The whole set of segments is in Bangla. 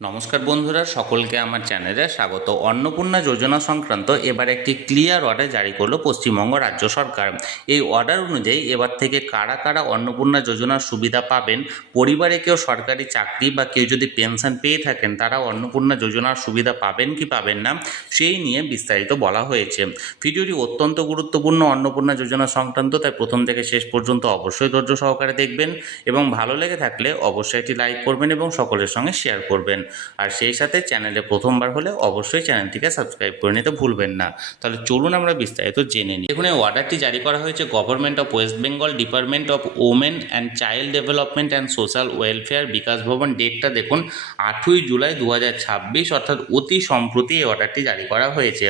নমস্কার বন্ধুরা, সকলকে আমার চ্যানেলে স্বাগত। অন্নপূর্ণা যোজনা সংক্রান্ত এবার একটি ক্লিয়ার অর্ডার জারি করলো পশ্চিমবঙ্গ রাজ্য সরকার। এই অর্ডার অনুযায়ী এবার থেকে কারা কারা অন্নপূর্ণা যোজনার সুবিধা পাবেন, পরিবারে কেউ সরকারি চাকরি বা কেউ যদি পেনশন পেয়ে থাকেন তারা অন্নপূর্ণা যোজনার সুবিধা পাবেন কি পাবেন না, সেই নিয়ে বিস্তারিত বলা হয়েছে। ভিডিওটি অত্যন্ত গুরুত্বপূর্ণ অন্নপূর্ণা যোজনা সংক্রান্ত, তাই প্রথম থেকে শেষ পর্যন্ত অবশ্যই ধৈর্য সহকারে দেখবেন এবং ভালো লেগে থাকলে অবশ্যই একটি লাইক করবেন এবং সকলের সঙ্গে শেয়ার করবেন। আর সেই সাথে চ্যানেলে প্রথমবার হলে অবশ্যই চ্যানেলটিকে সাবস্ক্রাইব করে নিতে ভুলবেন না। তাহলে চলুন আমরা বিস্তারিত জেনে নিই। দেখুন, এই অর্ডারটি জারি করা হয়েছে government of West Bengal, department of women and child development and social welfare, Bikash Bhavan. ডেটটা দেখুন 8ই জুলাই 2026, অর্থাৎ অতি সম্প্রতি এই অর্ডারটি জারি করা হয়েছে।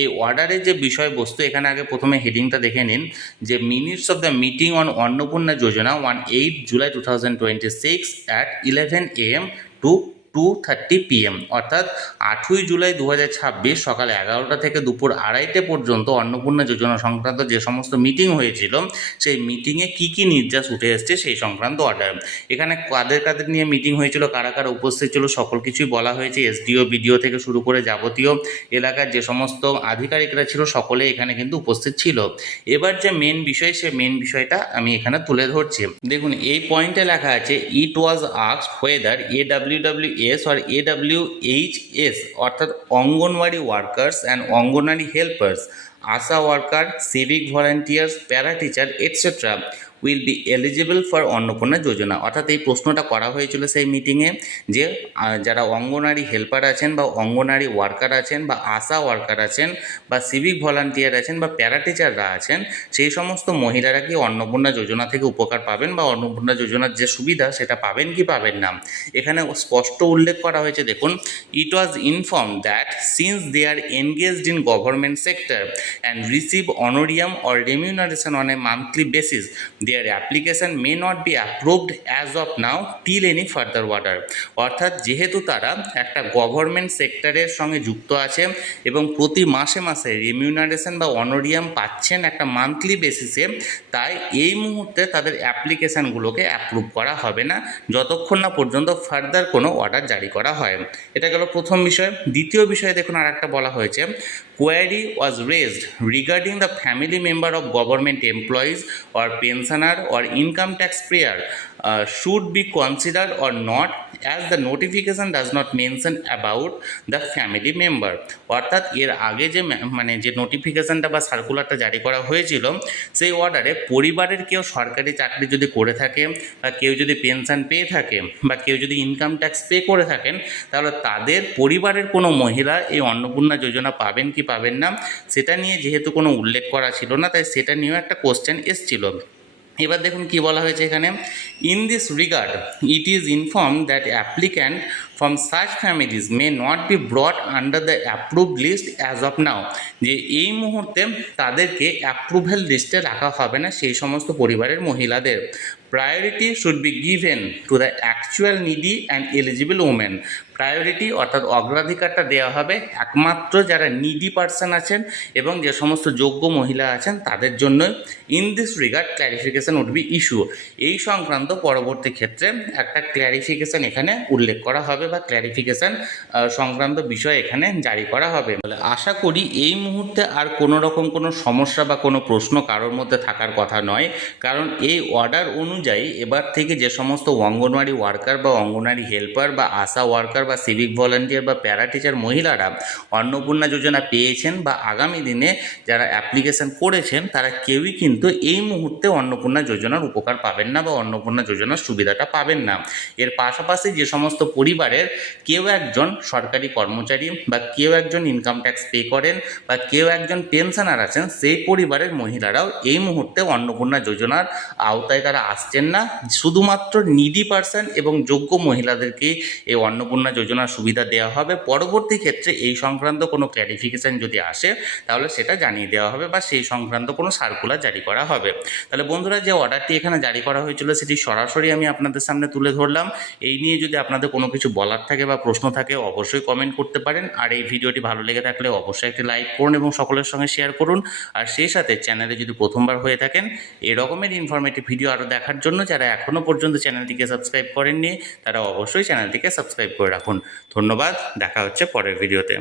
এই অর্ডারের যে বিষয়বস্তু, এখানে আগে প্রথমে হেডিংটা দেখে নিন যে minutes of the meeting on Annapurna Yojana on 8 July 2026 at 11 AM to 2:30 PM, অর্থাৎ 8ই জুলাই 2026 সকাল 11টা থেকে দুপুর 2:30 পর্যন্ত অন্নপূর্ণা যোজনা সংক্রান্ত যে সমস্ত মিটিং হয়েছিল সেই মিটিংয়ে কী কী নির্দেশ উঠে এসছে সেই সংক্রান্ত অর্ডার। এখানে কাদের কাদের নিয়ে মিটিং হয়েছিল, কারা কারা উপস্থিত ছিল, সকল কিছুই বলা হয়েছে। এসডিও, বিডিও থেকে শুরু করে যাবতীয় এলাকার যে সমস্ত আধিকারিকরা ছিল সকলে এখানে কিন্তু উপস্থিত ছিল। এবার যে মেন বিষয়, সে মেন বিষয়টা আমি এখানে তুলে ধরছি। দেখুন, এই পয়েন্টে লেখা আছে it was asked whether AWWS or AWHS, অর্থাৎ Anganwadi workers and Anganwadi helpers, ASHA worker, civic volunteers, para teacher etcetera will be eligible for Annapurna Yojana. অর্থাৎ এই প্রশ্নটা করা হয়েছিল সেই মিটিংয়ে যে যারা অঙ্গনওয়াড়ি হেল্পার আছেন বা অঙ্গনওয়াড়ি ওয়ার্কার আছেন বা আশা ওয়ার্কার আছেন বা সিভিক ভলান্টিয়ার আছেন বা প্যারা টিচাররা আছেন, সেই সমস্ত মহিলারা কি অন্নপূর্ণা যোজনা থেকে উপকার পাবেন বা অন্নপূর্ণা যোজনার যে সুবিধা সেটা পাবেন কি পাবেন না। এখানে স্পষ্ট উল্লেখ করা হয়েছে, দেখুন, it was inform that since they are engaged in government sector and receive honorarium or remuneration on a monthly basis, their application may not be approved as of now till any further order। অর্থাৎ যেহেতু তারা একটা গভর্নমেন্ট সেক্টরের সঙ্গে যুক্ত আছে এবং প্রতি মাসে মাসে রেমিউনারেশন বা অনোরিয়াম পাচ্ছেন একটা মান্থলি বেসিসে, তাই এই মুহূর্তে তাদের অ্যাপ্লিকেশানগুলোকে অ্যাপ্রুভ করা হবে না যতক্ষণ না পর্যন্ত ফার্দার কোনো অর্ডার জারি করা হয়। এটা গেল প্রথম বিষয়। দ্বিতীয় বিষয়ে দেখুন আর একটা বলা হয়েছে, query was raised regarding the family member of government employees or pensioner or income taxpayer should be considered or not, as the notification does not mention about the family member। অর্থাৎ এর আগে যে যে নোটিফিকেশানটা বা সার্কুলারটা জারি করা হয়েছিল সেই অর্ডারে পরিবারের কেউ সরকারি চাকরি যদি করে থাকে বা কেউ যদি পেনশন পেয়ে থাকে বা কেউ যদি ইনকাম ট্যাক্স পে করে থাকেন, তাহলে তাদের পরিবারের কোনো মহিলা এই অন্নপূর্ণা যোজনা পাবেন কি পাবেন না সেটা নিয়ে যেহেতু কোনো উল্লেখ করা ছিল না, তাই সেটা নিয়েও একটা কোশ্চেন এসছিল। এবার দেখুন কি বলা হয়েছে এখানে, in this regard it is inform that applicant from such families may not be brought under the approved list as of now, যে এই মুহূর্তে তাদেরকে অ্যাপ্রুভেল লিস্টে রাখা হবে না সেই সমস্ত পরিবারের মহিলাদের। Priority should be given to the actual needy and eligible women. Priority অর্থাৎ অগ্রাধিকারটা দেওয়া হবে একমাত্র যারা নিডি পার্সন আছেন এবং যে সমস্ত যোগ্য মহিলা আছেন তাদের জন্য। In this regard clarification would be issue. এই সংক্রান্ত পরবর্তী ক্ষেত্রে একটা ক্ল্যারিফিকেশন এখানে উল্লেখ করা হবে বা ক্ল্যারিফিকেশন সংক্রান্ত বিষয় এখানে জারি করা হবে। বলে আশা করি এই মুহূর্তে আর কোনো রকম কোনো সমস্যা বা কোনো প্রশ্ন কারোর মধ্যে থাকার কথা নয়, কারণ এই অর্ডার অনুযায়ী এবার থেকে যে সমস্ত অঙ্গনওয়াড়ি ওয়ার্কার বা অঙ্গনওয়াড়ি হেল্পার বা আশা ওয়ার্কার বা সিভিক ভলান্টিয়ার বা প্যারা টিচার মহিলারা অন্নপূর্ণা যোজনা পেয়েছেন বা আগামী দিনে যারা অ্যাপ্লিকেশন করেছেন তারা কেউই কিন্তু এই মুহূর্তে অন্নপূর্ণা যোজনার উপকার পাবেন না বা অন্নপূর্ণা যোজনার সুবিধাটা পাবেন না। এর পাশাপাশি যে সমস্ত পরিবারের কেউ একজন সরকারি কর্মচারী বা কেউ একজন ইনকাম ট্যাক্স পে করেন বা কেউ একজন পেনশনার আছেন, সেই পরিবারের মহিলারাও এই মুহূর্তে অন্নপূর্ণা যোজনার আওতায় তারা আসছেন না। শুধুমাত্র নিডি পার্সন এবং যোগ্য মহিলাদেরকে এই অন্নপূর্ণা যোজনার সুবিধা দেওয়া হবে। পরবর্তী ক্ষেত্রে এই সংক্রান্ত কোনো ক্ল্যারিফিকেশান যদি আসে তাহলে সেটা জানিয়ে দেওয়া হবে বা সেই সংক্রান্ত কোনো সার্কুলার জারি করা হবে। তাহলে বন্ধুরা, যে অর্ডারটি এখানে জারি করা হয়েছিল সেটি সরাসরি আমি আপনাদের সামনে তুলে ধরলাম। এই নিয়ে যদি আপনাদের কোনো কিছু বলা বলার থাকে বা প্রশ্ন থাকে অবশ্যই কমেন্ট করতে পারেন। আর এই ভিডিওটি ভালো লেগে থাকলে অবশ্যই একটি লাইক করুন এবং সকলের সঙ্গে শেয়ার করুন। আর সেই সাথে চ্যানেলে যদি প্রথমবার হয়ে থাকেন এই রকমের ইনফরমেটিভ ভিডিও আরও দেখার জন্য যারা এখনও পর্যন্ত চ্যানেলটিকে সাবস্ক্রাইব করেননি তারা অবশ্যই চ্যানেলটিকে সাবস্ক্রাইব করে রাখুন। ধন্যবাদ, দেখা হচ্ছে পরের ভিডিওতে।